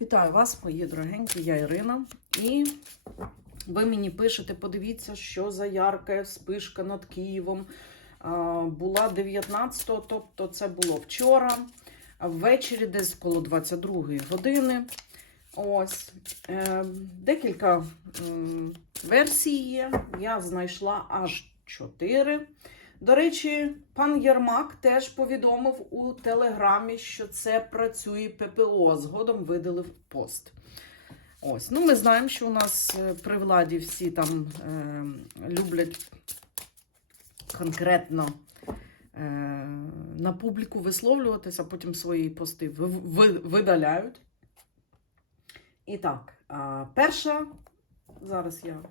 Вітаю вас, мої дорогенькі, я Ірина. І ви мені пишете, подивіться, що за ярка спишка над Києвом. Була 19-го, тобто це було вчора, ввечері, десь коло 22-ї години. Ось е, декілька версій є. Я знайшла аж 4. До речі, пан Єрмак теж повідомив у телеграмі, що це працює ППО. Згодом видалив пост. Ось, ну ми знаємо, що у нас е, при владі всі там е, люблять конкретно е, на публіку висловлюватися, а потім свої пости ви- ви- видаляють. І так, перша, зараз я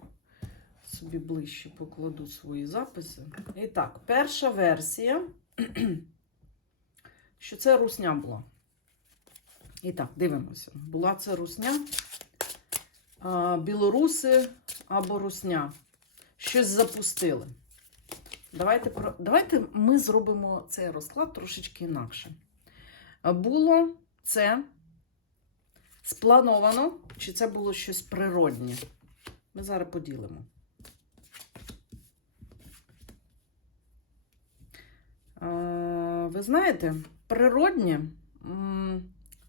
собі ближче покладу свої записи. І так, перша версія, що це русня була. І так, дивимося. Була це русня, білоруси або русня. Щось запустили. Давайте. Давайте ми зробимо цей розклад трошечки інакше. Було це сплановано, чи це було щось природнє? Ми зараз поділимо. Ви знаєте, природнє,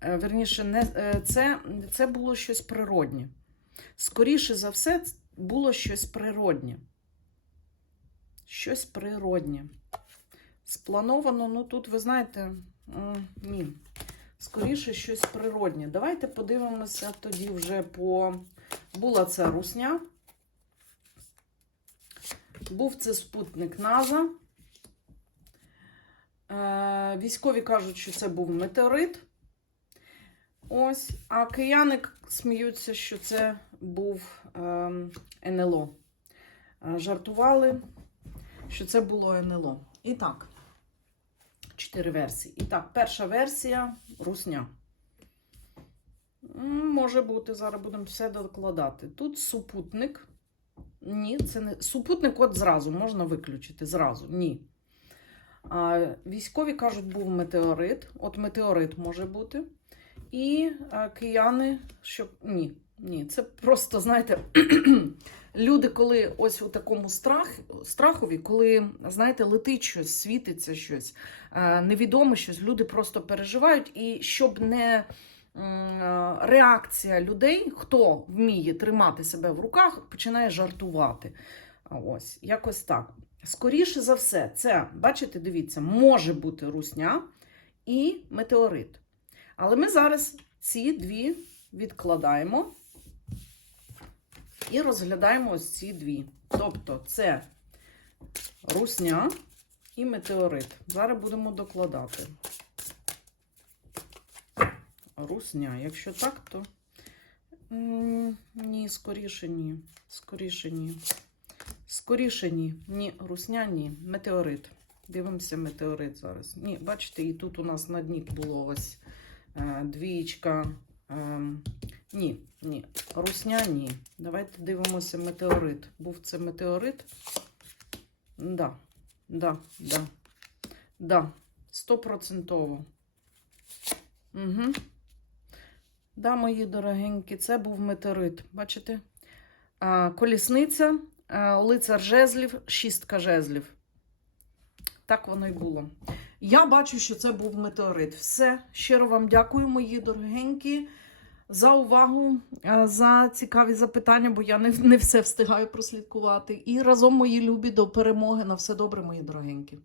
е, верніше, не, е, це, це було щось природнє. Скоріше за все, було щось природнє. Щось природнє. Сплановано, ну тут, ви знаєте, ні. Скоріше щось природнє. Давайте подивимося тоді вже по. Була це русня. Був це спутник НАЗа. Е, військові кажуть, що це був метеорит. Ось. А кияни сміються, що це був ем, НЛО. Е, жартували, що це було НЛО. І так, чотири версії. І так, перша версія русня. Може бути, зараз будемо все докладати. Тут супутник. Ні, це не супутник, от зразу можна виключити. Зразу. Ні. Військові кажуть, був метеорит. От метеорит може бути. І кияни, що ні, ні, це просто, знаєте, люди, коли ось у такому страх, страхові, коли, знаєте, летить щось, світиться щось, невідоме щось, люди просто переживають. І щоб не реакція людей, хто вміє тримати себе в руках, починає жартувати. Ось, якось так. Скоріше за все, це, бачите, дивіться, може бути русня і метеорит. Але ми зараз ці дві відкладаємо і розглядаємо ось ці дві. Тобто це русня і метеорит. Зараз будемо докладати. Русня. Якщо так, то ні, скоріше ні. Скоріше ні. Скоріше ні. Ні, русня, ні. Метеорит. Дивимося метеорит зараз. Ні, бачите, і тут у нас на дні було ось е, двічка. Е, ні, ні. Русня, ні. Давайте дивимося метеорит. Був це метеорит? Да, да, да. Да, стопроцентово. Угу. Да, мої дорогенькі, це був метеорит. Бачите? Колісниця, лицар жезлів, шістка жезлів. Так воно й було. Я бачу, що це був метеорит. Все. Щиро вам дякую, мої дорогенькі, за увагу, за цікаві запитання, бо я не, не все встигаю прослідкувати. І разом, мої любі, до перемоги. На все добре, мої дорогенькі.